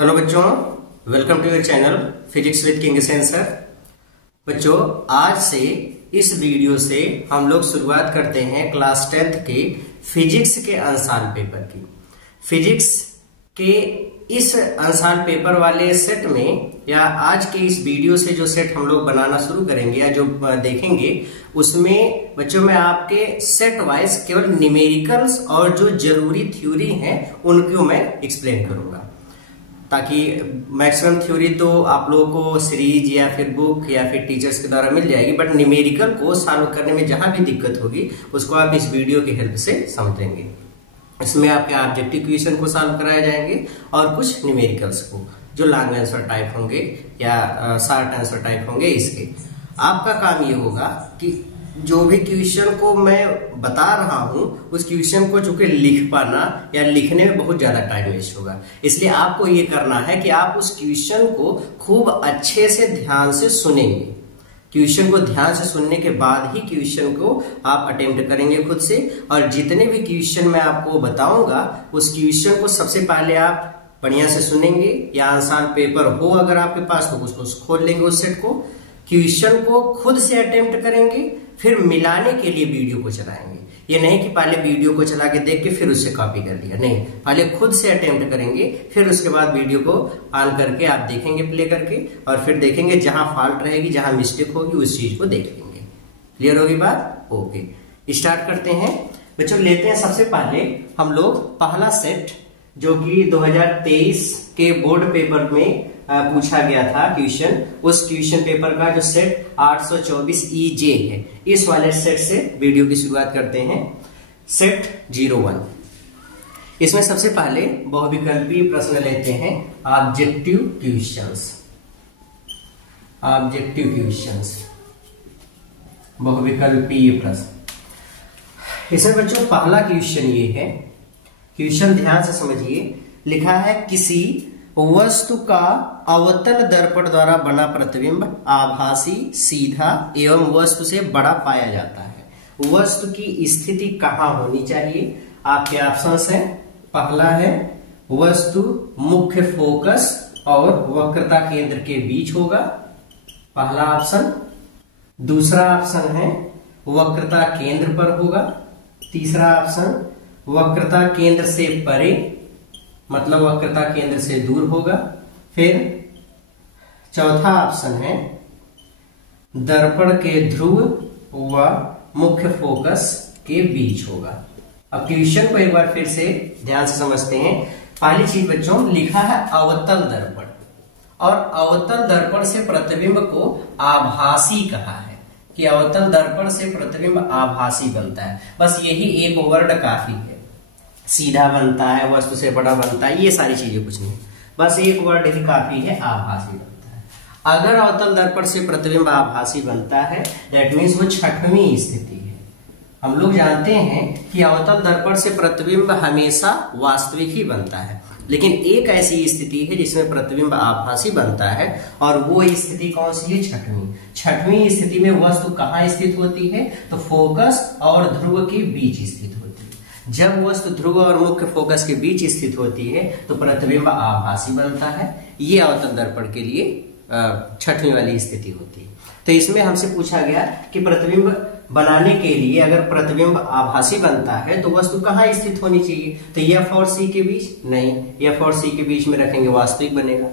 Hello बच्चों, welcome to your channel physics with King Sensor. बच्चों, आज से इस वीडियो से हम लोग शुरुआत करते हैं क्लास 10th के फिजिक्स के अंशान पेपर की। फिजिक्स के इस अंशान पेपर वाले सेट में या आज के इस वीडियो से जो सेट हम लोग बनाना शुरू करेंगे या जो देखेंगे उसमें बच्चों में आपके सेट वाइज केवल न्यूमेरिकल्स और जो जरूरी थ्योरी हैं उनको मैं एक्सप्लेन करूंगा, ताकि मैक्सिमम थ्योरी तो आप लोगों को सीरीज या फिर बुक या फिर टीचर्स के द्वारा मिल जाएगी, बट न्यूमेरिकल को सॉल्व करने में जहां भी दिक्कत होगी उसको आप इस वीडियो की हेल्प से समझेंगे। इसमें आपके ऑब्जेक्टिव क्वेश्चन को सॉल्व कराए जाएंगे और कुछ न्यूमेरिकल्स को जो लॉन्ग आंसर टाइप होंगे या शॉर्ट आंसर टाइप होंगे। इसके आपका काम ये होगा कि जो भी क्वेश्चन को मैं बता रहा हूं उस क्वेश्चन को चूंकि लिख पाना या लिखने में बहुत ज्यादा टाइम वेस्ट होगा, इसलिए आपको ये करना है कि आप उस क्वेश्चन को खूब अच्छे से ध्यान से सुनेंगे। क्वेश्चन को ध्यान से सुनने के बाद ही क्वेश्चन को आप अटेम्प्ट करेंगे खुद से, और जितने भी क्वेश्चन मैं आपको बताऊंगा उस क्वेश्चन को सबसे पहले आप बढ़िया से सुनेंगे, या आसान पेपर हो अगर आपके पास तो उसको खोल लेंगे उस सेट को, क्वेश्चन को खुद से अटेम्प्ट करेंगे, फिर मिलाने के लिए वीडियो को चलाएंगे। ये नहीं कि पहले वीडियो को चला के देख के फिर उससे कॉपी कर लिया, नहीं, पहले खुद से अटेम्प्ट करेंगे, फिर उसके बाद वीडियो को ऑन करके आप देखेंगे प्ले करके, और फिर देखेंगे जहां फॉल्ट रहेगी, जहां मिस्टेक होगी उस चीज को देख लेंगे। क्लियर होगी बात? ओके, स्टार्ट करते हैं बच्चों। लेते हैं सबसे पहले हम लोग पहला सेट जो कि 2023 के बोर्ड पेपर में पूछा गया था क्वेश्चन, उस क्वेश्चन पेपर का जो सेट 824 EJ है, इस वाले सेट से वीडियो की शुरुआत करते हैं। सेट 01, इसमें सबसे पहले बहुविकल्पीय प्रश्न लेते हैं, ऑब्जेक्टिव क्वेश्चंस। ऑब्जेक्टिव क्वेश्चंस, बहुविकल्पीय प्रश्न। इसमें बच्चों पहला क्वेश्चन ये है, क्वेश्चन ध्यान से समझिए। लिखा है किसी वस्तु का अवतल दर्पण द्वारा बना प्रतिबिंब आभासी, सीधा एवं वस्तु से बड़ा पाया जाता है। वस्तु की स्थिति कहाँ होनी चाहिए? आपके ऑप्शंस हैं। पहला है वस्तु मुख्य फोकस और वक्रता केंद्र के बीच होगा, पहला ऑप्शन। दूसरा ऑप्शन है वक्रता केंद्र पर होगा। तीसरा ऑप्शन वक्रता केंद्र से परे, मतलब वक्रता केंद्र से दूर होगा। फिर चौथा ऑप्शन है दर्पण के ध्रुव व मुख्य फोकस के बीच होगा। अब क्वेश्चन को एक बार फिर से ध्यान से समझते हैं। पहली चीज बच्चों, लिखा है अवतल दर्पण, और अवतल दर्पण से प्रतिबिंब को आभासी कहा है कि अवतल दर्पण से प्रतिबिंब आभासी बनता है। बस यही एक वर्ड काफी है। सीधा बनता है, वस्तु से बड़ा बनता है, ये सारी चीजें कुछ नहीं, बस एक वर्ड ही काफी है, आभासी बनता है। अगर अवतल दर्पण से प्रतिबिंब आभासी बनता है दैट मीन्स वो छठवीं स्थिति है। हम लोग जानते हैं कि अवतल दर्पण से प्रतिबिंब हमेशा वास्तविक ही बनता है, लेकिन एक ऐसी स्थिति है जिसमें प्रतिबिंब आभासी बनता है, और वो स्थिति कौन सी है? छठवीं। छठवीं स्थिति में वस्तु कहाँ स्थित होती है? तो फोकस और ध्रुव के बीच स्थित होती है। जब वस्तु ध्रुव और मुख्य फोकस के बीच स्थित होती है तो प्रतिबिंब आभासी बनता है। ये अवतल दर्पण के लिए छठवीं वाली स्थिति होती है। तो इसमें हमसे पूछा गया कि प्रतिबिंब बनाने के लिए अगर प्रतिबिंब आभासी बनता है तो वस्तु कहाँ स्थित होनी चाहिए? तो F और C के बीच? नहीं, F और C के बीच में रखेंगे वास्तविक बनेगा।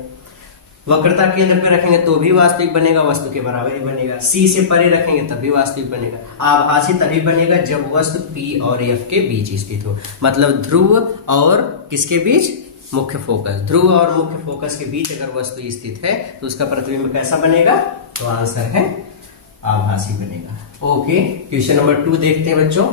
वक्रता केंद्र पे रखेंगे तो भी वास्तविक बनेगा, वस्तु के बराबर ही बनेगा। C से परे रखेंगे तब भी वास्तविक बनेगा। आभासी तभी बनेगा जब वस्तु P और F के बीच स्थित हो, मतलब ध्रुव और किसके बीच? मुख्य फोकस। ध्रुव और मुख्य फोकस के बीच अगर वस्तु स्थित है तो उसका प्रतिबिंब कैसा बनेगा? तो आंसर है आभासी बनेगा। ओके, क्वेश्चन नंबर 2 देखते हैं बच्चों।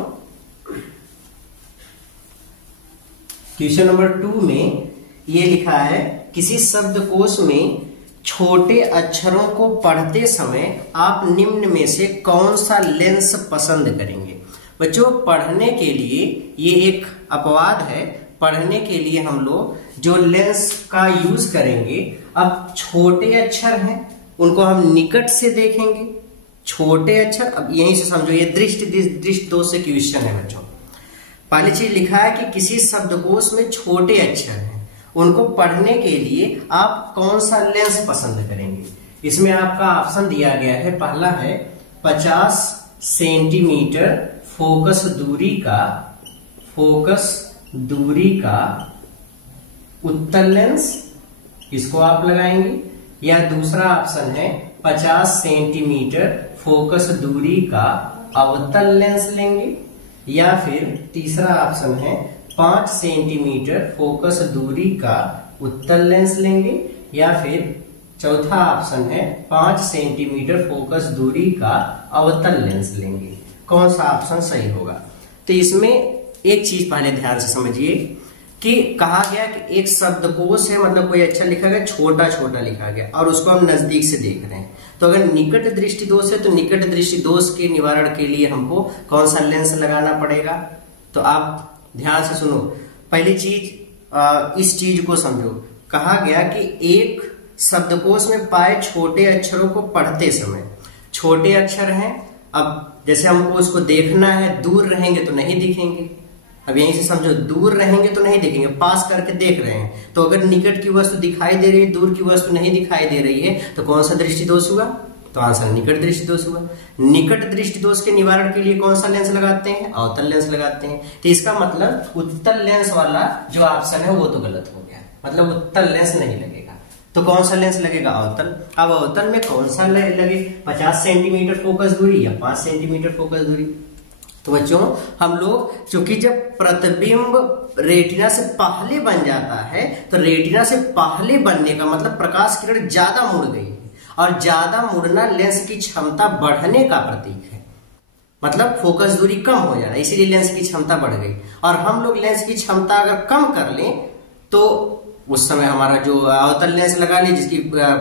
क्वेश्चन नंबर 2 में ये लिखा है किसी शब्दकोश में छोटे अक्षरों को पढ़ते समय आप निम्न में से कौन सा लेंस पसंद करेंगे? बच्चों, पढ़ने के लिए ये एक अपवाद है, पढ़ने के लिए हम लोग जो लेंस का यूज करेंगे, अब छोटे अक्षर हैं उनको हम निकट से देखेंगे। छोटे अक्षर, अब यहीं से समझो ये दृष्टि दोष से क्वेश्चन है बच्चों। पहली चीज लिखा है कि किसी शब्दकोश में छोटे अक्षर हैं उनको पढ़ने के लिए आप कौन सा लेंस पसंद करेंगे। इसमें आपका ऑप्शन दिया गया है, पहला है 50 सेंटीमीटर फोकस दूरी का उत्तल लेंस, इसको आप लगाएंगे, या दूसरा ऑप्शन है 50 सेंटीमीटर फोकस दूरी का अवतल लेंस लेंगे, या फिर तीसरा ऑप्शन है 5 सेंटीमीटर फोकस दूरी का उत्तल लेंस लेंगे, या फिर चौथा ऑप्शन है 5 सेंटीमीटर फोकस दूरी का अवतल लेंस लेंगे। कौन सा ऑप्शन सही होगा? तो इसमें एक चीज पहले ध्यान से समझिए कि कहा गया कि एक शब्दकोश है, मतलब कोई अक्षर लिखा गया, छोटा छोटा लिखा गया, और उसको हम नजदीक से देख रहे हैं। तो अगर निकट दृष्टि दोष है तो निकट दृष्टि दोष के निवारण के लिए हमको कौन सा लेंस लगाना पड़ेगा। तो आप ध्यान से सुनो, पहली चीज इस चीज को समझो। कहा गया कि एक शब्दकोश में पाए छोटे अक्षरों को पढ़ते समय, छोटे अक्षर हैं, अब जैसे हमको उसको देखना है, दूर रहेंगे तो नहीं दिखेंगे। अब यहीं से समझो, दूर रहेंगे तो नहीं दिखेंगे, पास करके देख रहे हैं, तो अगर निकट की वस्तु दिखाई दे रही है, दूर की वस्तु नहीं दिखाई दे रही है, तो कौन सा दृष्टि दोष हुआ? तो आंसर निकट दृष्टि दोष हुआ। निकट दृष्टि दोष के निवारण के लिए कौन सा लेंस लगाते हैं? अवतल लेंस लगाते हैं। तो इसका मतलब उत्तल लेंस वाला जो ऑप्शन है वो तो गलत हो गया, मतलब उत्तल लेंस नहीं लगेगा। तो कौन सा लेंस लगेगा? अवतल। अब अवतल में कौन सा लगे? 50 सेंटीमीटर फोकस दूरी या 5 सेंटीमीटर फोकस दूरी। तो बच्चों हम लोग, क्योंकि जब प्रतिबिंब रेटिना से पहले बन जाता है, तो रेटिना से पहले बनने का मतलब प्रकाश किरण ज्यादा मुड़ गई है, और ज्यादा मुड़ना लेंस की क्षमता बढ़ने का प्रतीक है, मतलब फोकस दूरी कम हो जाना, इसीलिए लेंस की क्षमता बढ़ गई। और हम लोग लेंस की क्षमता अगर कम कर लें तो उस समय हमारा जो अवतल लेंस लगा ले जिसकी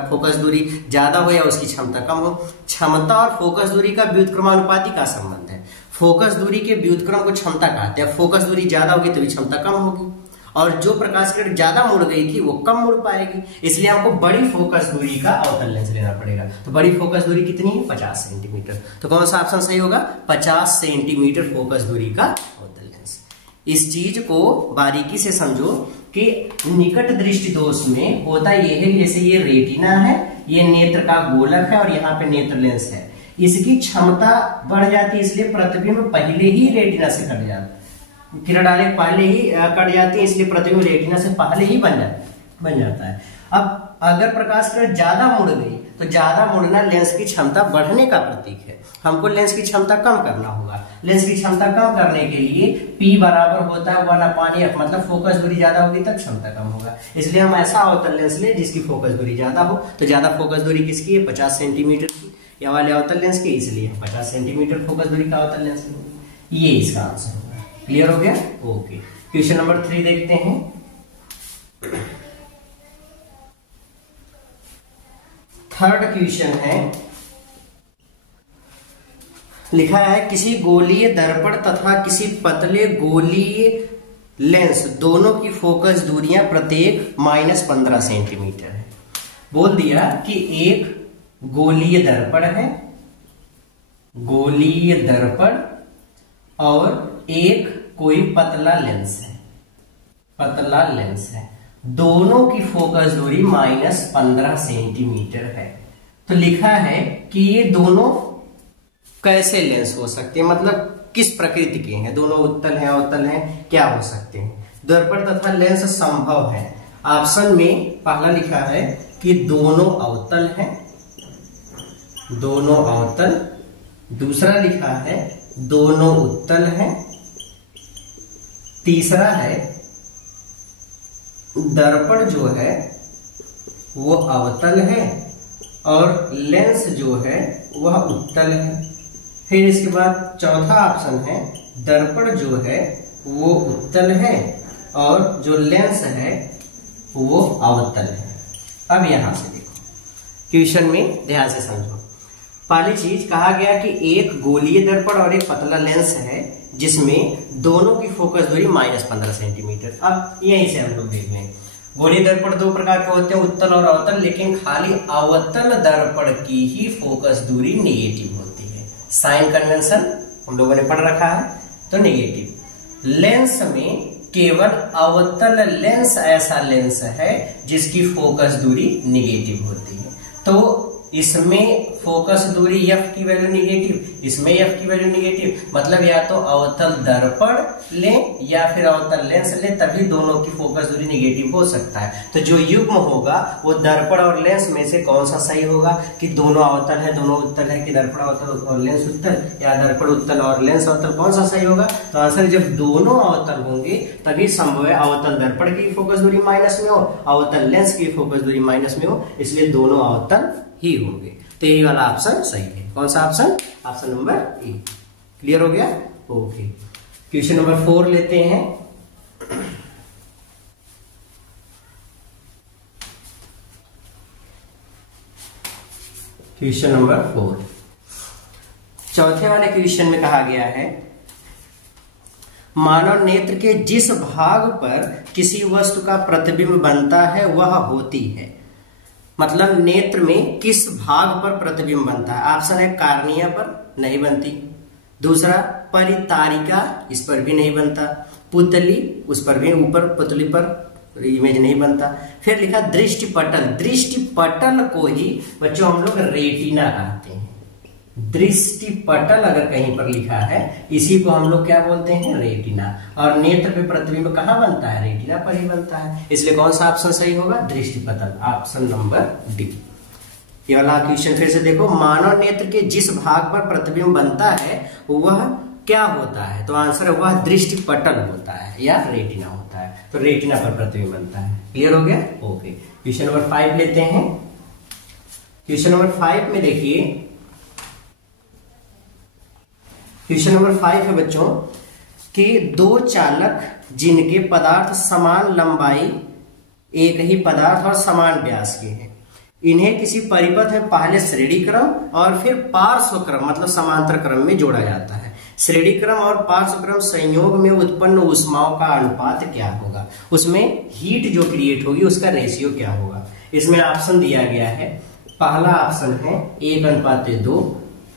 फोकस दूरी ज्यादा हो या उसकी क्षमता कम हो। क्षमता और फोकस दूरी का व्युत्क्रमानुपाती का संबंध है। फोकस दूरी के व्युत्क्रम को क्षमता कहते हैं। फोकस दूरी ज्यादा होगी तो भी क्षमता कम होगी, और जो प्रकाश किरण ज्यादा मुड़ गई थी वो कम मुड़ पाएगी, इसलिए हमको बड़ी फोकस दूरी का अवतल लेंस लेना पड़ेगा। तो बड़ी फोकस दूरी कितनी है? 50 सेंटीमीटर। तो कौन सा ऑप्शन सही होगा? 50 सेंटीमीटर फोकस दूरी का अवतल लेंस। इस चीज को बारीकी से समझो कि निकट दृष्टि दोष में होता यह है, जैसे ये रेटिना है, ये नेत्र का गोलक है, और यहाँ पे नेत्र लेंस है, इसकी क्षमता बढ़ जाती है, इसलिए प्रतिबिंब पहले ही रेटिना से कट जाता है, किरण आरेख पहले ही कट जाती है, इसलिए प्रतिबिंब रेटिना से पहले ही बन जाता है। अब अगर प्रकाश किरण ज्यादा मुड़ गई तो ज्यादा मुड़ना लेंस की क्षमता बढ़ने का प्रतीक है। हमको लेंस की क्षमता कम करना होगा। लेंस की क्षमता कम करने के लिए P बराबर होता है 1/f, मतलब फोकस दूरी ज्यादा होगी तब क्षमता कम होगा। इसलिए हम ऐसा अवतल लेंस ले जिसकी फोकस दूरी ज्यादा हो। तो ज्यादा फोकस दूरी किसकी है? 50 सेंटीमीटर की, या वाले अवतल लेंस की, इसलिए 50 सेंटीमीटर फोकस दूरी का अवतल लेंस लेंगे। ये इसका आंसर होगा। क्लियर हो गया? ओके। क्वेश्चन नंबर 3 देखते हैं। थर्ड क्वेश्चन है, लिखा है किसी गोलीय दर्पण तथा किसी पतले गोलीय लेंस दोनों की फोकस दूरियां प्रत्येक -15 सेंटीमीटर है। बोल दिया कि एक गोलीय दर्पण है, गोलीय दर्पण, और एक कोई पतला लेंस है, पतला लेंस है, दोनों की फोकस दूरी -15 सेंटीमीटर है। तो लिखा है कि ये दोनों कैसे लेंस हो सकते हैं, मतलब किस प्रकृति के हैं, दोनों उत्तल हैं, अवतल हैं, क्या हो सकते हैं। दर्पण तथा लेंस संभव है। ऑप्शन में पहला लिखा है कि दोनों अवतल हैं, दोनों अवतल। दूसरा लिखा है दोनों उत्तल हैं। तीसरा है दर्पण जो है वो अवतल है और लेंस जो है वह उत्तल है। फिर इसके बाद चौथा ऑप्शन है दर्पण जो है वो उत्तल है और जो लेंस है वो अवतल है। अब यहां से देखो, क्वेश्चन में ध्यान से समझो। पहली चीज कहा गया कि एक गोलीय दर्पण और एक पतला लेंस है जिसमें दोनों की फोकस दूरी -15 सेंटीमीटर। अब यहीं से हम लोग देख लें, गोलीय दर्पण दो प्रकार के होते हैं, उत्तल और अवतल, लेकिन खाली अवतल दर्पण की ही फोकस दूरी नेगेटिव होती है। साइन कन्वेंशन हम लोगों ने पढ़ रखा है, तो नेगेटिव। लेंस में केवल अवतल लेंस ऐसा लेंस है जिसकी फोकस दूरी निगेटिव होती है। तो इसमें फोकस दूरी f की वैल्यू निगेटिव, इसमें f की वैल्यू निगेटिव, मतलब या तो अवतल दर्पण लें या फिर अवतल लेंस लें, तभी दोनों की फोकस दूरी निगेटिव हो सकता है। तो जो युग्म होगा वो दर्पण और लेंस में से कौन सा सही होगा, कि दोनों अवतल है, दोनों उत्तल है, कि दर्पण अवतल और लेंस उत्तल, या दर्पण उत्तल और लेंस अवतल, कौन सा सही होगा। तो आंसर जब दोनों अवतल होंगे तभी संभव है अवतल दर्पण की फोकस दूरी माइनस में हो, अवतल लेंस की फोकस दूरी माइनस में हो, इसलिए दोनों अवतल ही होंगे। तो यही वाला ऑप्शन सही है। कौन सा option, option number A. Clear हो गया, ओके। क्वेश्चन नंबर 4 लेते हैं। क्वेश्चन नंबर 4, चौथे वाले क्वेश्चन में कहा गया है मानव नेत्र के जिस भाग पर किसी वस्तु का प्रतिबिंब बनता है वह होती है। मतलब नेत्र में किस भाग पर प्रतिबिंब बनता है। ऑप्शन है कार्निया पर, नहीं बनती। दूसरा परितारिका, इस पर भी नहीं बनता। पुतली, उस पर भी, ऊपर पुतली पर इमेज नहीं बनता। फिर लिखा दृष्टिपटल, दृष्टिपटल को ही बच्चों हम लोग रेटिना कहते हैं। दृष्टिपटल अगर कहीं पर लिखा है, इसी को हम लोग क्या बोलते हैं, रेटिना। और नेत्र पे प्रतिबिंब कहाँ बनता है, रेटिना पर ही बनता है, इसलिए कौन सा ऑप्शन सही होगा, दृष्टिपटल, ऑप्शन नंबर डी। ये वाला क्वेश्चन फिर से देखो, मानव नेत्र के जिस भाग पर प्रतिबिंब बनता है वह क्या होता है। तो आंसर है वह दृष्टिपटल होता है या रेटिना होता है। तो रेटिना पर प्रतिबिंब बनता है। क्लियर हो गया, ओके। क्वेश्चन नंबर 5 लेते हैं। क्वेश्चन नंबर 5 में देखिए, क्वेश्चन नंबर 5 है बच्चों कि दो चालक जिनके पदार्थ समान लंबाई, एक ही पदार्थ और समान व्यास के हैं, इन्हें किसी परिपथ में पहले श्रेणी क्रम और फिर पार्श्व क्रम मतलब समांतर क्रम में जोड़ा जाता है। श्रेणी क्रम और पार्श्व क्रम संयोग में उत्पन्न ऊष्माओं का अनुपात क्या होगा, उसमें हीट जो क्रिएट होगी उसका रेशियो क्या होगा। इसमें ऑप्शन दिया गया है। पहला ऑप्शन है 1:2,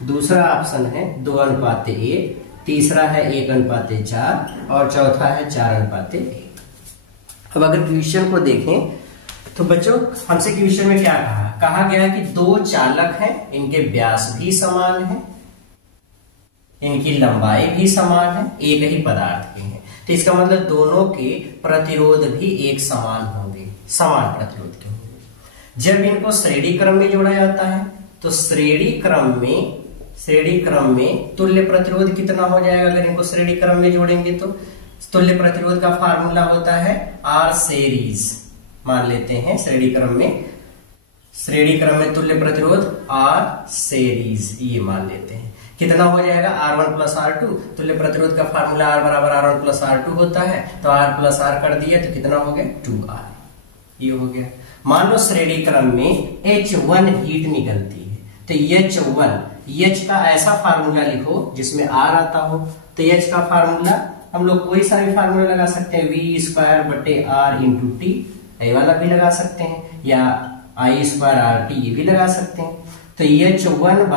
दूसरा ऑप्शन है 2:1, तीसरा है 1:4 और चौथा है 4:1। अब अगर क्वेश्चन को देखें तो बच्चों हमसे क्वेश्चन में क्या कहा गया कि दो चालक हैं, इनके व्यास भी समान है, इनकी लंबाई भी समान है, एक ही पदार्थ के हैं। तो इसका मतलब दोनों के प्रतिरोध भी एक समान होंगे, समान प्रतिरोध के होंगे। जब इनको श्रेणी क्रम में जोड़ा जाता है तो श्रेणी क्रम में तुल्य प्रतिरोध कितना हो जाएगा। अगर इनको श्रेणी क्रम में जोड़ेंगे तो तुल्य प्रतिरोध का फार्मूला होता है आर सीरीज, मान लेते हैं श्रेणी क्रम में तुल्य प्रतिरोध आर सीरीज, ये मान लेते हैं। कितना हो जाएगा, R1 + R2। तुल्य प्रतिरोध का फार्मूला R = R1 + R2 होता है, तो R + R कर दिया तो कितना हो गया 2R, ये हो गया। मान लो श्रेणी क्रम में H1 हीट निकलती है, तो H1, H का ऐसा फार्मूला लिखो जिसमें R आता हो। तो H का फार्मूला हम लोग कोई सा भी फार्मूला लगा सकते हैं, V² / R × T, ये वाला भी लगा सकते हैं, या I² RT ये भी लगा सकते हैं। तो H1 =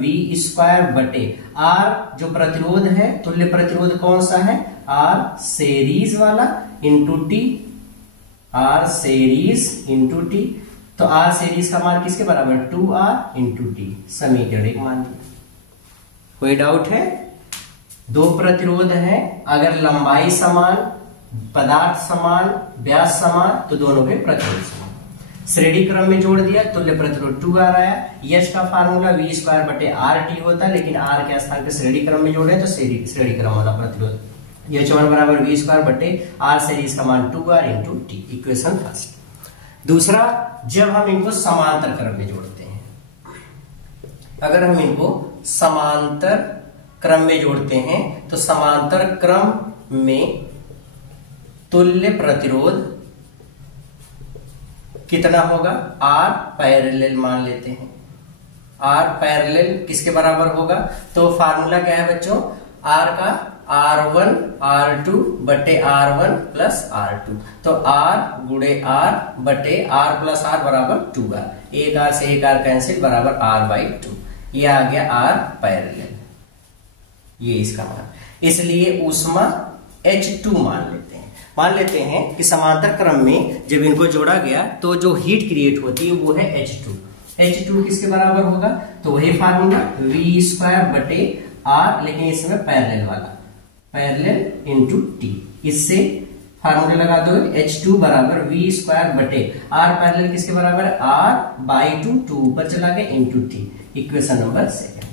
V² R जो प्रतिरोध है, तुल्य प्रतिरोध कौन सा है, R सीरीज वाला × T, R सीरीज × T। तो R सीरीज का मान किसके बराबर, 2R × T, समीकरण 1 मान लिया। कोई डाउट है। दो प्रतिरोध है, अगर लंबाई समान, पदार्थ समान, व्यास समान, तो दोनों के प्रतिरोध समान। श्रेणी क्रम में जोड़ दिया, तुल्य प्रतिरोध 2R आया। H का फार्मूला V² / RT होता है, लेकिन R के स्थान पे श्रेणी क्रम में जोड़े तो श्रेणी क्रम वाला प्रतिरोध। H1 = V² / R सीरीज का मान 2R × T, इक्वेशन फर्स्ट। दूसरा, जब हम इनको समांतर क्रम में जोड़ते हैं, अगर हम इनको समांतर क्रम में जोड़ते हैं तो समांतर क्रम में तुल्य प्रतिरोध कितना होगा, R पैरेलल मान लेते हैं। R पैरेलल किसके बराबर होगा, तो फार्मूला क्या है बच्चों, R का R1 R2 / R1 + R2। तो R × R / R + R = 2R, एक R से एक R कैंसिल, बराबर R/2, ये आ गया R पैरेलल, ये इसका मान। इसलिए ऊष्मा H2 मान लेते हैं। मान लेते हैं कि समांतर क्रम में जब इनको जोड़ा गया तो जो हीट क्रिएट होती है वो है H2। H2 किसके बराबर होगा? तो वही फार्मूला V² बटे R, लेकिन इस समय पैरेलल वाला, पैरेलल इंटू T। इससे फार्मूला लगा दो, H2 बराबर V² बटे R, पैरेलल किसके बराबर है? R/2, 2 ऊपर चला गया, इंटू T। Equation number 7।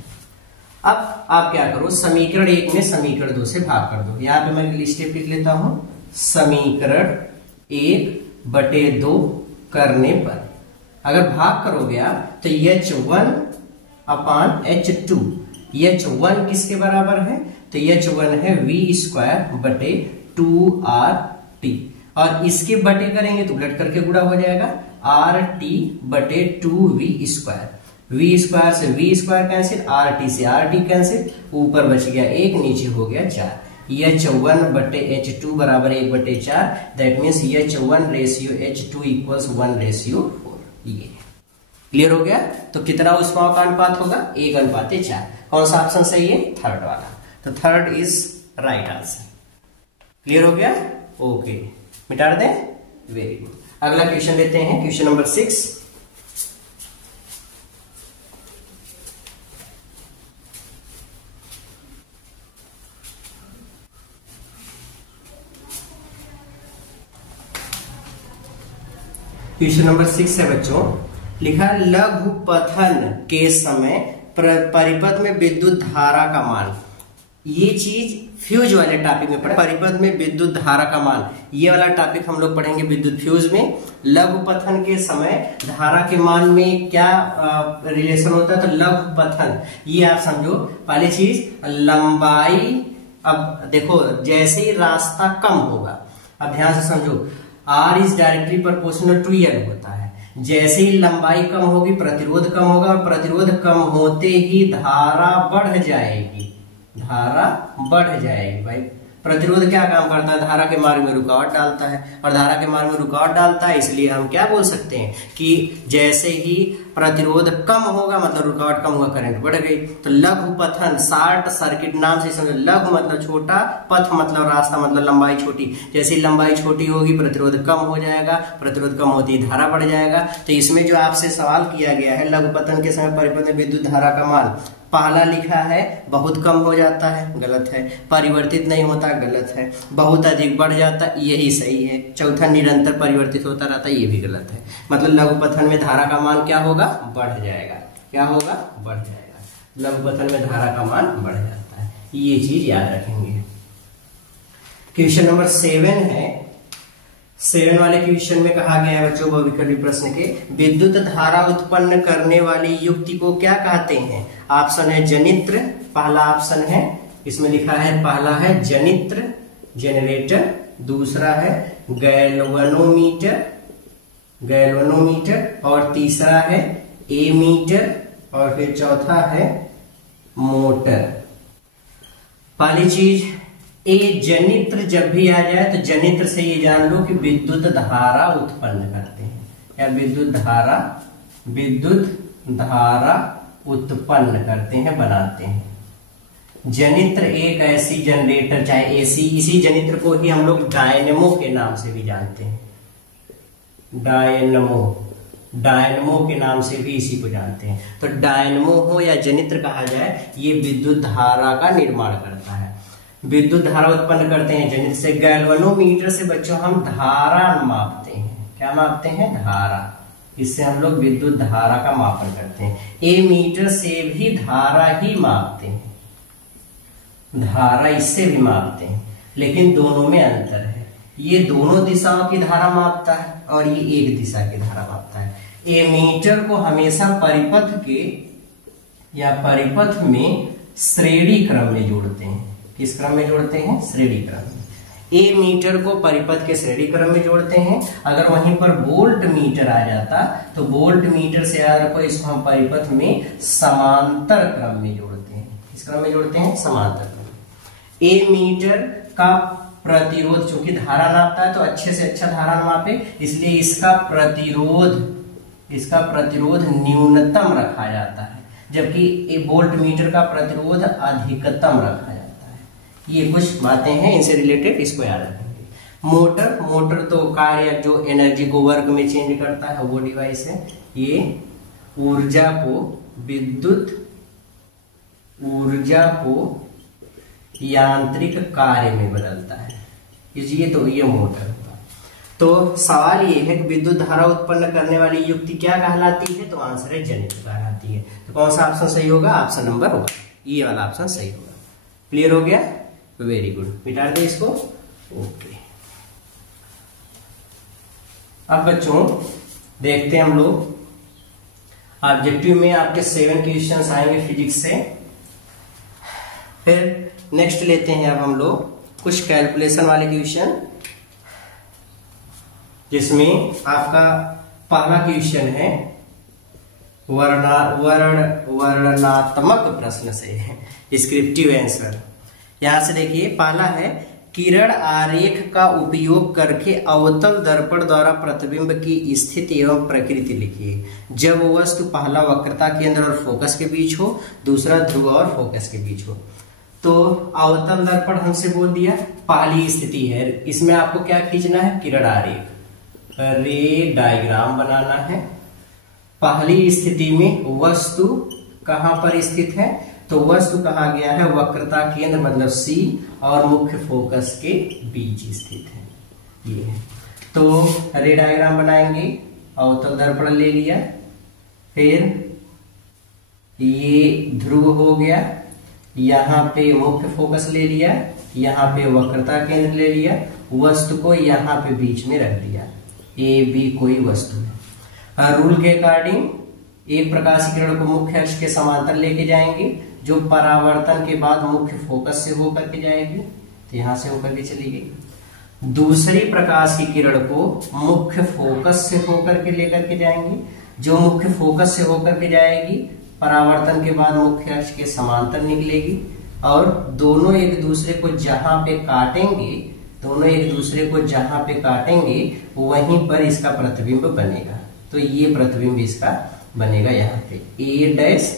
अब आप क्या करो, समीकरण 1 में समीकरण 2 से भाग कर दो। यहाँ पे मैं स्टेप लिख लेता हूं, समीकरण 1 बटे 2 करने पर अगर भाग करोगे आप तो H1 अपान H2, H1 किसके बराबर है? तो H1 है V² बटे 2RT, और इसके बटे करेंगे तो उलट करके गुणा हो जाएगा, RT बटे 2V²। V² से V² कैंसिल, RT से RT कैंसिल, ऊपर बच गया 1, नीचे हो गया 4। H1 बटे H2 बराबर 1/4, that means H1 ratio H2 equals 1/4। ये क्लियर हो गया? तो कितना ऊष्माओं का अनुपात होगा? 1/4। कौन सा ऑप्शन सही है? थर्ड वाला। तो third is right answer. Clear हो गया? ओके, मिटा दें। Very good. अगला क्वेश्चन लेते हैं, क्वेश्चन नंबर 6। क्वेश्चन नंबर 6 है बच्चों, लिखा है लघुपथन के समय परिपथ में विद्युत धारा का मान। ये चीज फ्यूज वाले टॉपिक में पढ़े, परिपथ में विद्युत धारा का मान, ये वाला टॉपिक हम लोग पढ़ेंगे विद्युत फ्यूज में। लघुपथन के समय धारा के मान में क्या रिलेशन होता है? तो लघुपथन, ये आप समझो पहली चीज, लंबाई। अब देखो जैसे ही रास्ता कम होगा, अब ध्यान से समझो, R is directly proportional to L होता है। जैसे ही लंबाई कम होगी प्रतिरोध कम होगा, और प्रतिरोध कम होते ही धारा बढ़ जाएगी, धारा बढ़ जाएगी। भाई प्रतिरोध क्या काम करता है? धारा के मार्ग में रुकावट डालता है, और धारा के मार्ग में रुकावट डालता है, इसलिए हम क्या बोल सकते हैं कि जैसे ही प्रतिरोध कम होगा मतलब रुकावट कम होगा, करंट बढ़ गई। तो लघुपथन, शॉर्ट सर्किट नाम से समझो। लघु मतलब छोटा, पथ मतलब रास्ता, मतलब लंबाई छोटी। जैसे ही लंबाई छोटी होगी प्रतिरोध कम हो जाएगा, प्रतिरोध कम होती ही धारा बढ़ जाएगा। तो इसमें जो आपसे सवाल किया गया है, लघुपथन के समय परिपथ में विद्युत धारा का मान, पहला लिखा है बहुत कम हो जाता है, गलत है। परिवर्तित नहीं होता, गलत है। बहुत अधिक बढ़ जाता, यही सही है। चौथा निरंतर परिवर्तित होता रहता, ये भी गलत है। मतलब लघुपथन में धारा का मान क्या होगा? बढ़ जाएगा। क्या होगा? बढ़ जाएगा। लघुपथन में धारा का मान बढ़ जाता है, ये चीज याद रखेंगे। क्वेश्चन नंबर 7 है। 7 वाले क्वेश्चन में कहा गया है बच्चों, बहुविकल्पी प्रश्न के, विद्युत धारा उत्पन्न करने वाली युक्ति को क्या कहते हैं? ऑप्शन है जनित्र, पहला ऑप्शन है, इसमें लिखा है पहला है जनित्र, जनरेटर। दूसरा है गैल्वेनोमीटर, गैल्वेनोमीटर। और तीसरा है एमीटर, और फिर चौथा है मोटर। पहली चीज, ए जनित्र जब भी आ जाए तो जनित्र से ये जान लो कि विद्युत धारा उत्पन्न करते हैं, या विद्युत धारा उत्पन्न करते हैं, बनाते हैं। जनित्र एक ऐसी जनरेटर, चाहे एसी, इसी जनित्र को ही हम लोग डायनेमो के नाम से भी जानते हैं। डायनेमो के नाम से भी इसी को जानते हैं। तो डायनेमो हो या जनित्र कहा जाए, ये विद्युत धारा का निर्माण करता है, विद्युत धारा उत्पन्न करते हैं जनित्र से। गैल्वेनोमीटर से बच्चों हम धारा मापते हैं। क्या मापते हैं? धारा। इससे हम लोग विद्युत धारा का मापन करते हैं। एमीटर से भी धारा ही मापते हैं, धारा इससे भी मापते हैं, लेकिन दोनों में अंतर है। ये दोनों दिशाओं की धारा मापता है और ये एक दिशा की धारा मापता है। एमीटर को हमेशा परिपथ के या परिपथ में श्रेणी क्रम में जोड़ते हैं। किस क्रम में जोड़ते हैं? श्रेणी क्रम में। ए मीटर को परिपथ के श्रेणी क्रम में जोड़ते हैं। अगर वहीं पर वोल्ट मीटर आ जाता तो वोल्ट मीटर से याद रखो, इसको हम परिपथ में समांतर क्रम में जोड़ते हैं। किस क्रम में जोड़ते हैं? समांतर क्रम में। ए मीटर का प्रतिरोध, चूंकि धारा नापता है तो अच्छे से अच्छा धारा मापे, इसलिए इसका प्रतिरोध न्यूनतम रखा जाता है, जबकि वोल्ट मीटर का प्रतिरोध अधिकतम रखा जाता है। ये कुछ बातें हैं इनसे रिलेटेड, इसको याद रखेंगे। मोटर, मोटर तो कार या जो एनर्जी को वर्क में चेंज करता है वो डिवाइस है। ये ऊर्जा को, विद्युत ऊर्जा को यांत्रिक कार्य में बदलता है, इसलिए तो ये मोटर होगा। तो सवाल ये है कि विद्युत धारा उत्पन्न करने वाली युक्ति क्या कहलाती है, तो आंसर है जनित्र कहलाती है। तो कौन सा ऑप्शन सही होगा, ऑप्शन नंबर होगा, ये वाला ऑप्शन सही होगा। क्लियर हो गया, वेरी गुड, मिटा दे इसको। ओके, अब बच्चों देखते हैं हम लोग ऑब्जेक्टिव में आपके 7 क्वेश्चंस आएंगे फिजिक्स से। फिर नेक्स्ट लेते हैं अब हम लोग कुछ कैलकुलेशन वाले क्वेश्चन, जिसमें आपका पहला क्वेश्चन है वर्णनात्मक प्रश्न से, डिस्क्रिप्टिव आंसर। यहां से देखिए, पहला है किरण आरेख का उपयोग करके अवतल दर्पण द्वारा प्रतिबिंब की स्थिति एवं प्रकृति लिखिए। जब वस्तु पहला वक्रता केंद्र और फोकस के बीच हो, दूसरा ध्रुव और फोकस के बीच हो। तो अवतल दर्पण हमसे बोल दिया पहली स्थिति है, इसमें आपको क्या खींचना है, किरण आरेख, रे डायग्राम बनाना है। पहली स्थिति में वस्तु कहां पर स्थित है, तो वस्तु कहा गया है वक्रता केंद्र मतलब C और मुख्य फोकस के बीच स्थित है ये है। तो रे डायग्राम बनाएंगे, अवतल दर्पण ले लिया, फिर ये ध्रुव हो गया, यहाँ पे मुख्य फोकस ले लिया, यहाँ पे वक्रता केंद्र ले लिया, वस्तु को यहाँ पे बीच में रख दिया, ए बी कोई वस्तु है। रूल के अकॉर्डिंग एक प्रकाश किरण को मुख्य अक्ष के समांतर लेके जाएंगे, जो परावर्तन के बाद मुख्य फोकस से होकर के जाएगी, तो यहां से होकर के चली गई। दूसरी प्रकाश की किरण को मुख्य फोकस से होकर के लेकर के जाएंगे, जो मुख्य फोकस से होकर के जाएगी, परावर्तन के बाद मुख्य अक्ष के समांतर निकलेगी, और दोनों एक दूसरे को जहां पे काटेंगे, दोनों एक दूसरे को जहां पे काटेंगे वहीं पर इसका प्रतिबिंब बनेगा। तो ये प्रतिबिंब इसका बनेगा यहाँ पे ए डैश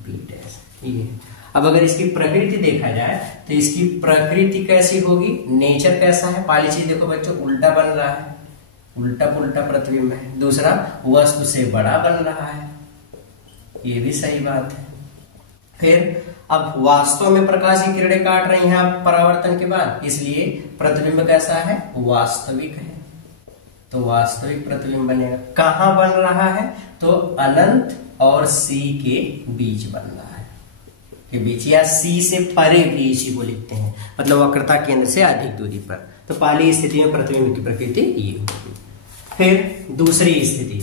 बी डैश। ये अब अगर इसकी प्रकृति देखा जाए तो इसकी प्रकृति कैसी होगी, नेचर कैसा है, पहली चीज देखो बच्चों, उल्टा बन रहा है, उल्टा पुल्टा प्रतिबिंब है। दूसरा, वस्तु से बड़ा बन रहा है, ये भी सही बात है। फिर अब वास्तव में प्रकाश की किरणें काट रही हैं परावर्तन के बाद, इसलिए प्रतिबिंब कैसा है, वास्तविक है, तो वास्तविक प्रतिबिंब बनेगा। कहां बन रहा है, तो अनंत और सी के बीच बन रहा है, के बीच, या सी से परे भी इसी को लिखते हैं, मतलब वक्रता केंद्र से अधिक दूरी पर। तो पहली स्थिति में प्रतिबिंब की प्रकृति ये होगी। फिर दूसरी स्थिति,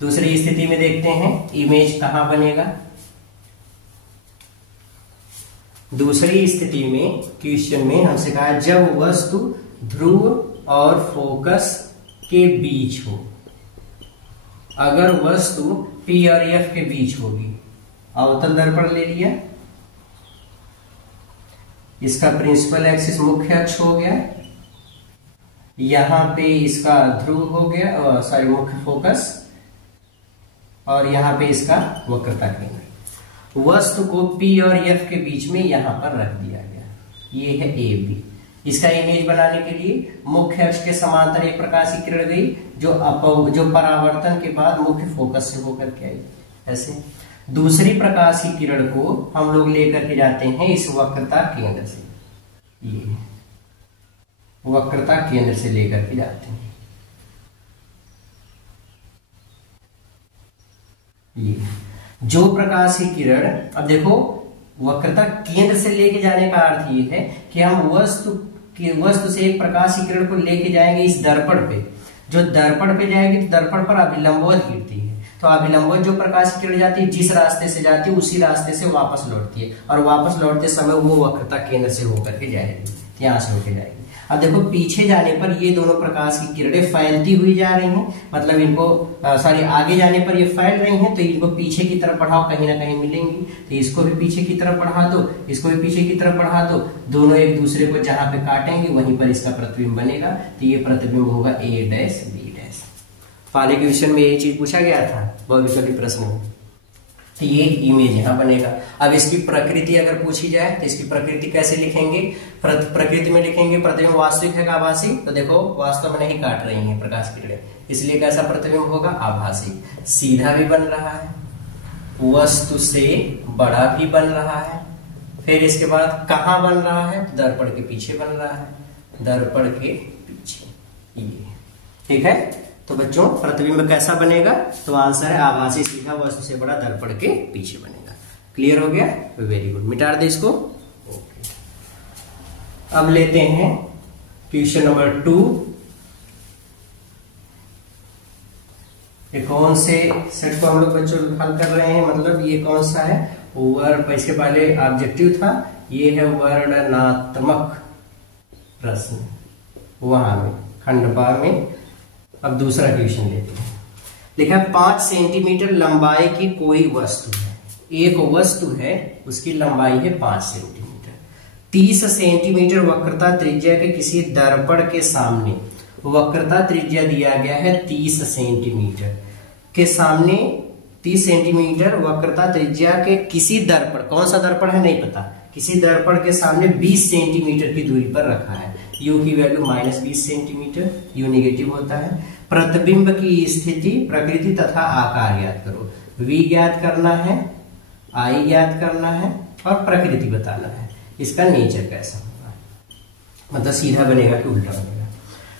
दूसरी स्थिति में देखते हैं इमेज कहां बनेगा। दूसरी स्थिति में क्वेश्चन में हमसे कहा जब वस्तु ध्रुव और फोकस के बीच हो, अगर वस्तु P और F के बीच होगी, अवतल दर्पण ले लिया, इसका प्रिंसिपल एक्सिस मुख्य अक्ष हो गया, यहां पे इसका ध्रुव हो गया, सॉरी मुख्य फोकस, और यहां पे इसका वक्रता केंद्र। वस्तु को P और F के बीच में यहां पर रख दिया गया, ये है ए बी। इसका इमेज बनाने के लिए मुख्य अक्ष के समांतर एक प्रकाश की किरण गई, जो परावर्तन के बाद मुख्य फोकस से होकर के आई, ऐसे। दूसरी प्रकाश की किरण को हम लोग लेकर के जाते हैं इस वक्रता केंद्र से, ये वक्रता केंद्र से लेकर के जाते हैं, ये जो प्रकाश की किरण, अब देखो वक्रता केंद्र से लेके जाने का अर्थ ये है कि हम वस्तु से एक प्रकाश की किरण को लेके जाएंगे इस दर्पण पे, जो दर्पण पे जाएगी तो दर्पण पर अभिलंबवत गिरती है, तो अभिलंबवत जो प्रकाश की किरण जाती है जिस रास्ते से जाती है उसी रास्ते से वापस लौटती है, और वापस लौटते समय वो वक्रता केंद्र से होकर के जाएगी, यहां से होकर जाएगी। अब देखो पीछे जाने पर ये दोनों प्रकाश की किरणें फैलती हुई जा रही हैं, मतलब इनको सॉरी आगे जाने पर ये फैल रही हैं, तो इनको पीछे की तरफ बढ़ाओ, कहीं ना कहीं मिलेंगी, तो इसको भी पीछे की तरफ बढ़ा दो, इसको भी पीछे की तरफ बढ़ा दो, दोनों एक दूसरे को जहां पे काटेंगे वहीं पर इसका प्रतिबिंब बनेगा, तो ये प्रतिबिंब होगा ए डैश बी डैश। पहले क्वेश्चन में ये चीज पूछा गया था बहुविकल्पी प्रश्न में। तो ये इमेज यहाँ बनेगा। अब इसकी प्रकृति अगर पूछी जाए तो इसकी प्रकृति कैसे लिखेंगे? प्रकृति में लिखेंगे प्रतिबिंब वास्तविक है आभासी, तो देखो वास्तव में नहीं काट रही है प्रकाश किरणें, इसलिए कैसा प्रतिबिंब होगा? आभासी। सीधा भी बन रहा है, वस्तु से बड़ा भी बन रहा है, फिर इसके बाद कहाँ बन रहा है? दर्पण के पीछे बन रहा है, दर्पण के पीछे, ये ठीक है। तो बच्चों प्रतिबिंब कैसा बनेगा? तो आंसर है आभासी सीधा वस्तु से बड़ा दर्पण के पीछे बनेगा। क्लियर हो गया? वेरी गुड, मिटा दे इसको। ओके, अब लेते हैं क्वेश्चन नंबर 2। ये कौन से सेट को हम लोग बच्चों हल कर रहे हैं? मतलब ये कौन सा है? वर्ड, इसके पहले ऑब्जेक्टिव था, ये है वर्णनात्मक प्रश्न, वहां में खंडवा में। अब दूसरा क्वेश्चन लेते हैं। लिखा है 5 सेंटीमीटर लंबाई की कोई वस्तु है, एक वस्तु है उसकी लंबाई है 5 सेंटीमीटर, 30 सेंटीमीटर वक्रता त्रिज्या के किसी दर्पण के सामने, वक्रता त्रिज्या दिया गया है 30 सेंटीमीटर के सामने, 30 सेंटीमीटर वक्रता त्रिज्या के किसी दर्पण, कौन सा दर्पण है नहीं पता, किसी दर्पण के सामने 20 सेंटीमीटर की दूरी पर रखा है। U की वैल्यू -20 सेंटीमीटर, U नेगेटिव होता है। प्रतिबिंब की स्थिति, प्रकृति तथा आकार ज्ञात करो। V ज्ञात करना है, I ज्ञात करना है और प्रकृति बताना है। इसका नेचर कैसा होगा, मतलब सीधा बनेगा कि उल्टा बनेगा।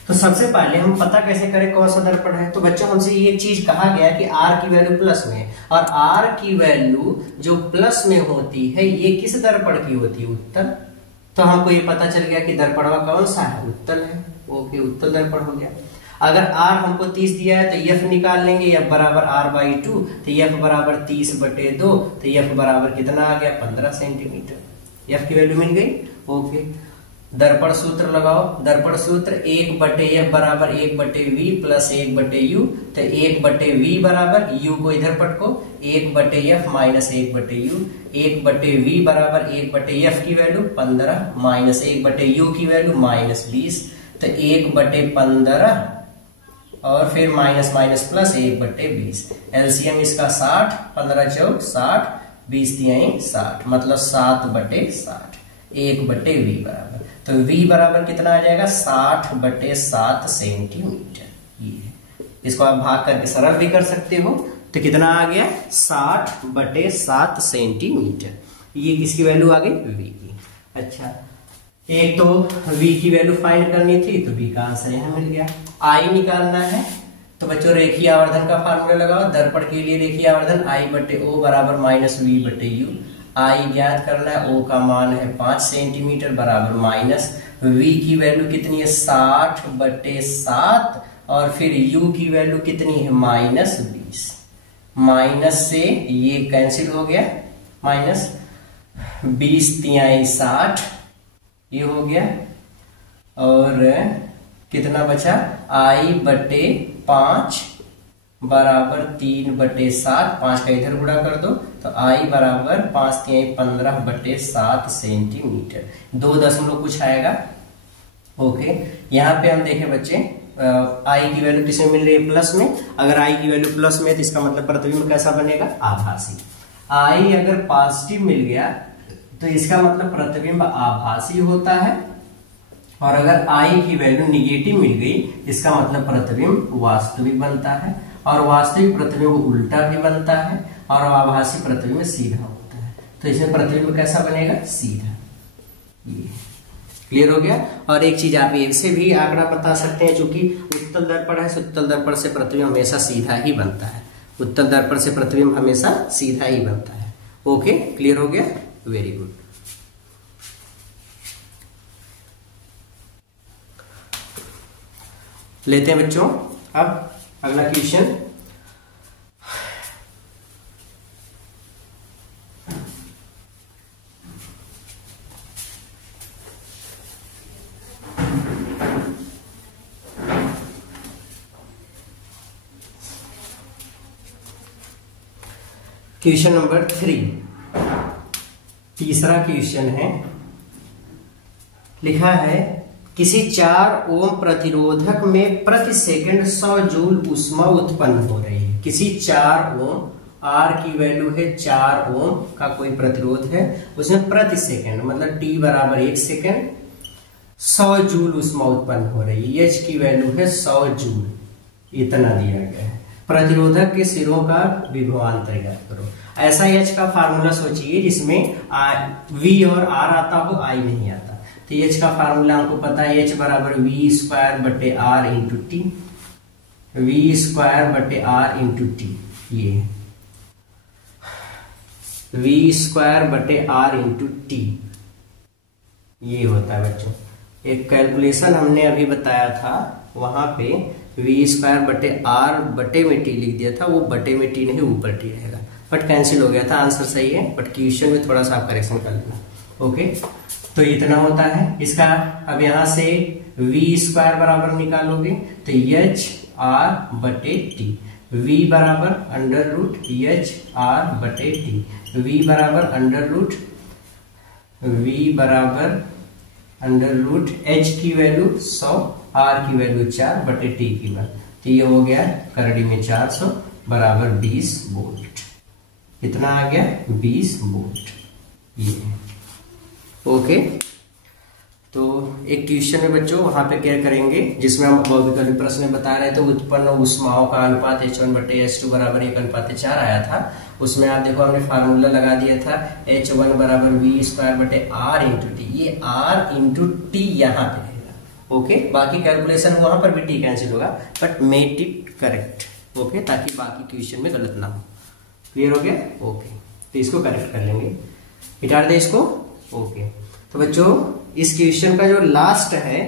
तो सबसे पहले हम पता कैसे करें कौन सा दर्पण है? तो बच्चों हमसे ये चीज कहा गया कि R की वैल्यू प्लस में है, और R की वैल्यू जो प्लस में होती है ये किस दर्पण की होती है? उत्तल। तो हमको ये पता चल गया कि दर्पण कौन सा है? उत्तल है। ओके, उत्तल दर्पण हो गया। अगर R हमको 30 दिया है तो F निकाल लेंगे, F बराबर R/2, तो F बराबर 30/2, तो F बराबर कितना आ गया? 15 सेंटीमीटर। F की वैल्यू मिल गई। ओके, दर्पण सूत्र लगाओ। दर्पण सूत्र 1/F बराबर 1/V प्लस 1/U, तो 1/V बराबर, U को इधर पटको, 1/F माइनस 1/U, 1/V बराबर 1/F की वैल्यू 15 माइनस 1/U की वैल्यू -20, तो 1/15 और फिर माइनस माइनस प्लस 1/20। एलसीएम इसका 60, 15 चौक 60, 20 तिहाई 60, मतलब 7/60, 1/V बराबर, तो V बराबर कितना आ जाएगा? 60/7 सेंटीमीटर। ये है, इसको आप भाग करके सरल भी कर सकते हो, तो कितना आ गया? 60/7 सेंटीमीटर। ये किसकी वैल्यू आ गई? V की। अच्छा, एक तो V की वैल्यू फाइंड करनी थी, तो V का आंसर यहाँ मिल गया। I निकालना है, तो बच्चों रेखीय आवर्धन का फार्मूला लगाओ। दर्पण के लिए रेखीय आवर्धन I/O बराबर -V/U। I ज्ञात करना है, O का मान है 5 सेंटीमीटर बराबर माइनस, V की वैल्यू कितनी है? 60/7, और फिर U की वैल्यू कितनी है? -20। माइनस से ये कैंसिल हो गया, माइनस 20 तिहाई 60, ये हो गया, और कितना बचा? I/5 बराबर 3/7, 5 का इधर गुणा कर दो, तो I बराबर 5 तिहाई 15/7 सेंटीमीटर। 2 दशमलव कुछ आएगा। ओके, यहाँ पे हम देखें बच्चे, I की वैल्यू किसमें मिल रही है? प्लस में। अगर I की वैल्यू प्लस में है तो इसका मतलब प्रतिबिंब कैसा बनेगा? आभासी। I अगर पॉजिटिव मिल गया तो इसका मतलब प्रतिबिंब आभासी होता है, और अगर I की वैल्यू निगेटिव मिल गई इसका मतलब प्रतिबिंब वास्तविक बनता है, और वास्तविक प्रतिबिंब उल्टा भी बनता है, और आभासी प्रतिबिंब सीधा होता है। तो इसमें प्रतिबिंब कैसा बनेगा? सीधा। ये क्लियर हो गया। और एक चीज आप इससे भी आंकड़ा बता सकते हैं, चूंकि उत्तल दर्पण है, उत्तल दर्पण से प्रतिबिंब हमेशा सीधा ही बनता है। उत्तल दर्पण से प्रतिबिंब हमेशा सीधा ही बनता है। ओके, क्लियर हो गया, वेरी गुड। लेते हैं बच्चों अब अगला क्वेश्चन। क्वेश्चन नंबर 3, तीसरा क्वेश्चन है। लिखा है किसी 4 ओम प्रतिरोधक में प्रति सेकंड 100 जूल ऊष्मा उत्पन्न हो रही है। किसी 4 ओम आर की वैल्यू है 4 ओम का कोई प्रतिरोध है, उसमें प्रति सेकंड मतलब टी बराबर 1 सेकंड 100 जूल उष्मा उत्पन्न हो रही है। एच की वैल्यू है 100 जूल, इतना दिया गया है। प्रतिरोधक के सिरों का विभवांतर ज्ञात करो। ऐसा एच का फार्मूला सोचिए जिसमें वी और आर आता हो, आई नहीं आता। तो एच का फार्मूला हमको पता है, एच बराबर वी स्क्वायर बटे R into T, V square बटे आर इंटू टी, ये वी स्क्वायर बटे आर इंटू टी ये होता है बच्चों। एक कैलकुलेशन हमने अभी बताया था, वहां पे वी स्क्वायर बटे आर बटे में टी लिख दिया था, वो बटे में टी नहीं ऊपर टी रहेगा, बट कैंसिल हो गया था। आंसर सही है, बट क्वेश्चन में थोड़ा सा आप करेक्शन कर लेना। ओके, तो इतना होता है इसका। अब यहां से वी स्क्वायर बराबर निकालोगे तो एच आर बटे टी, वी बराबर अंडर रूट एच आर बटे टी, वी बराबर अंडर रूट एच की वैल्यू 100, आर की वैल्यू 4 बटे टी की वैल्यू, तो ये हो गया करड़ी में 400 बराबर 20 वोल्ट। कितना आ गया? 20 वोल्ट। ये ओके, तो एक क्वेश्चन में बच्चों वहां पे क्या करेंगे जिसमें हम बहुविकल्पी प्रश्न में बता रहे थे उत्पन्न ऊष्माओं का अनुपात H1 बटे H2 बराबर 1:4 आया था। उसमें आप देखो हमने फार्मूला लगा दिया था H1 बराबर वी स्क्वायर बटे आर इंटू टी, ये आर इंटू टी यहाँ पे रहेगा। ओके, बाकी कैलकुलेशन वहां पर भी टी कैंसिल होगा, but make it correct. Okay, ताकि बाकी क्वेश्चन में गलत ना हो। क्लियर हो गया? ओके, तो इसको करेक्ट कर लेंगे, मिटा दे इसको। ओके, तो बच्चों इस क्वेश्चन का जो लास्ट है,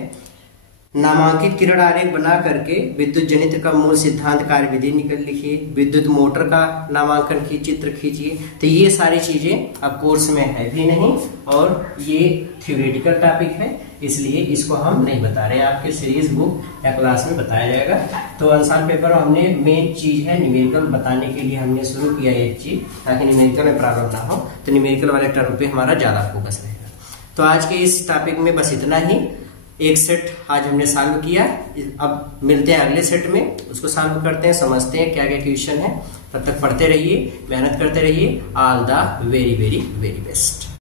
नामांकित किरण आरेख बना करके विद्युत जनित्र का मूल सिद्धांत कार्य विधि निकल लिखिए, विद्युत मोटर का नामांकन की चित्र खींचिए। तो ये सारी चीजें अब कोर्स में है भी नहीं और ये थ्योरेटिकल टॉपिक है, इसलिए इसको हम नहीं बता रहे हैं। आपके सीरीज बुक या क्लास में बताया जाएगा। तो आसान पेपर हमने मेन चीज है न्यूमेरिकल बताने के लिए हमने शुरू किया एक चीज, ताकि न्यूमेरिकल में प्रॉब्लम ना हो, तो न्यूमेरिकल वाले टर्म पे हमारा ज्यादा फोकस रहेगा। तो आज के इस टॉपिक में बस इतना ही। एक सेट आज हमने सॉल्व किया, अब मिलते हैं अगले सेट में, उसको सॉल्व करते हैं, समझते हैं क्या क्या क्वेश्चन है। तब तक पढ़ते रहिए, मेहनत करते रहिए। All the very very very best.